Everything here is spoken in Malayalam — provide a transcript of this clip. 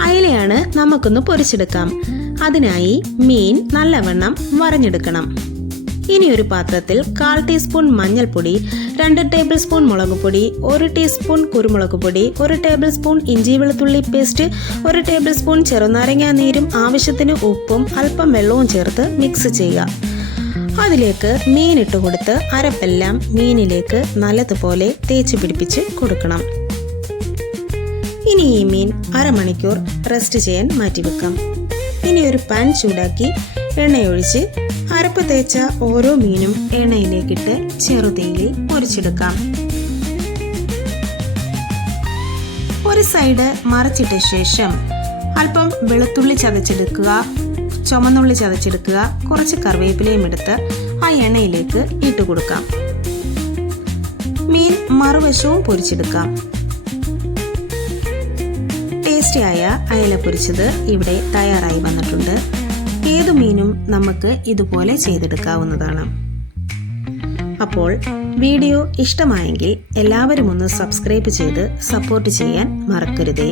അയലയാണ് നമുക്കൊന്ന് പൊരിച്ചെടുക്കാം. അതിനായി മീൻ നല്ലവണ്ണം വരഞ്ഞെടുക്കണം ഇനി ഒരു പാത്രത്തിൽ കാൽ ടീസ്പൂൺ മഞ്ഞൾപ്പൊടി രണ്ട് ടേബിൾ സ്പൂൺ മുളക് പൊടി ഒരു ടീസ്പൂൺ കുരുമുളക് പൊടി ഒരു ടേബിൾ സ്പൂൺ ഇഞ്ചി വെളുത്തുള്ളി പേസ്റ്റ് ഒരു ടേബിൾ സ്പൂൺ ചെറുനാരങ്ങ നീരും ആവശ്യത്തിന് ഉപ്പും അല്പം വെള്ളവും ചേർത്ത് മിക്സ് ചെയ്യുക. അതിലേക്ക് മീൻ ഇട്ട് കൊടുത്ത് അരപ്പെല്ലാം മീനിലേക്ക് നല്ലതുപോലെ തേച്ച് പിടിപ്പിച്ച് കൊടുക്കണം. ഇനി ഈ മീൻ അരമണിക്കൂർ റെസ്റ്റ് ചെയ്യാൻ മാറ്റിവെക്കാം. ഇനി ഒരു പാൻ ചൂടാക്കി എണ്ണയൊഴിച്ച് അരപ്പ് തേച്ച ഓരോ മീനും എണ്ണയിലേക്കിട്ട് ചെറുതീയിൽ പൊരിച്ചെടുക്കാം ഒരു സൈഡ് മറിച്ചിട്ട ശേഷം അല്പം വെളുത്തുള്ളി ചതച്ചെടുക്കുക ചുമന്നുള്ളി ചതച്ചെടുക്കുക കുറച്ച് കറിവേപ്പിലയും എടുത്ത് ആ എണ്ണയിലേക്ക് ഇട്ട് കൊടുക്കാം. മീൻ മറുവശവും പൊരിച്ചെടുക്കാം. ടേസ്റ്റിയായ അയല പൊരിച്ചത് ഇവിടെ തയ്യാറായി വന്നിട്ടുണ്ട്. ഏത് മീനും നമുക്ക് ഇതുപോലെ ചെയ്തെടുക്കാവുന്നതാണ്. അപ്പോൾ വീഡിയോ ഇഷ്ടമായെങ്കിൽ എല്ലാവരും ഒന്ന് സബ്സ്ക്രൈബ് ചെയ്ത് സപ്പോർട്ട് ചെയ്യാൻ മറക്കരുതേ.